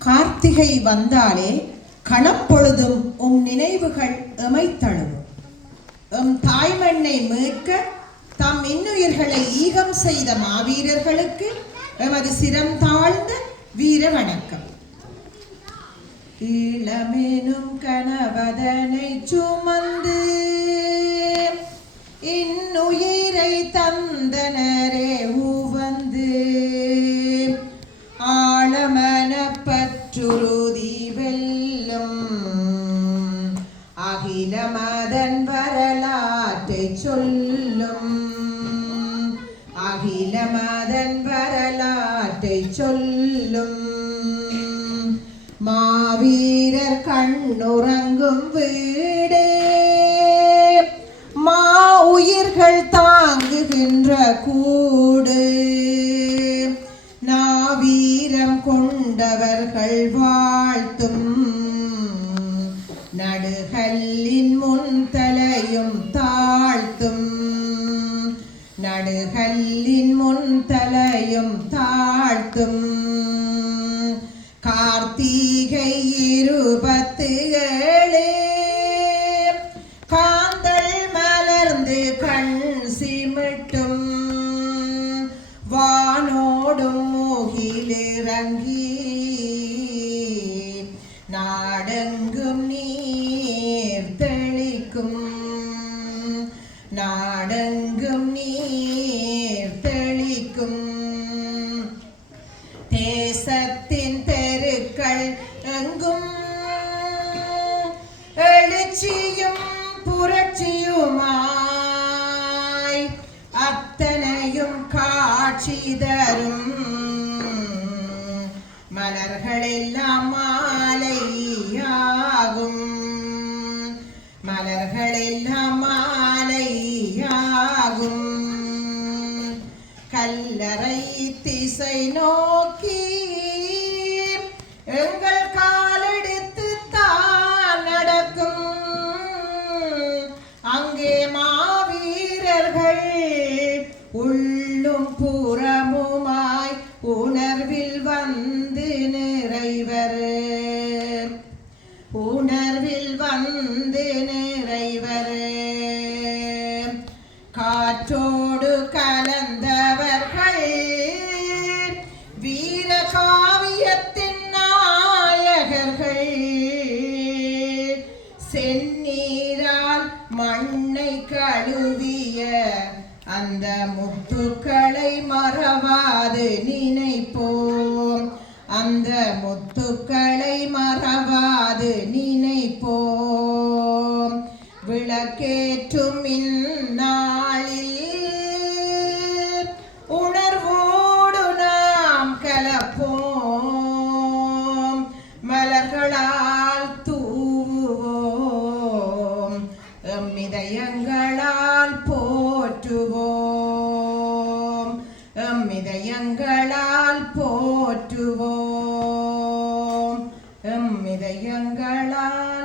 கார்த்திகை வந்தாலே கணப்பொழுதும் உம் நினைவுகள் எமைத்தழுவும் எம் தாய்மண்ணை மீட்க தம் இன்னுயிர்களை ஈகம் செய்த மாவீரர்களுக்கு எமது சிரம் தாழ்ந்த வீர வணக்கம். ஈழமெனும் கணவதனை சுமந்து இன்னுயிரை தந்தனரே உவந்து பற்றுறுதி வெல்லும் அகிலமதன் வரலாற்றை சொல்லும். அகிலமதன் வரலாற்றை சொல்லும். மாவீரர் கண்ணுறங்கும் வீடே. மா உயிர்கள் தாங்குகின்ற கூடு மாவீரம் கொண்டவர்கள் வாழ்த்தும். நடுகல்லின் முன் தலையும் தாழ்த்தும். நடுகல்லின் முன் தலையும் தாழ்த்தும். மூகிலிறங்கி நாடெங்கும் நீர் தெளிக்கும். நாடெங்கும் நீர் தெளிக்கும். தேசத்தின் தெருக்கள் எங்கும்? எழுச்சியும் புரட்சியுமாய் அத்தனையும் காட்சி ஆகும். கல்லறை திசை நோக்கி எங்கள் காலெடுத்து தான் நடக்கும். அங்கே மாவீரர்கள் உள்ளும் புறமுமாய் உணர்வில் வந்து நிறைவர். வெந்நீரால் மண்ணை கழுவிய அந்த முத்துக்களை மறவாது நினைப்போம். அந்த முத்துக்களை மறவாது நினைப்போம். விளக்கேற்றும் இல்லை இதயங்களால் போற்றுவோம். எம் இதயங்களால் போற்றுவோம். எம் இதயங்களால்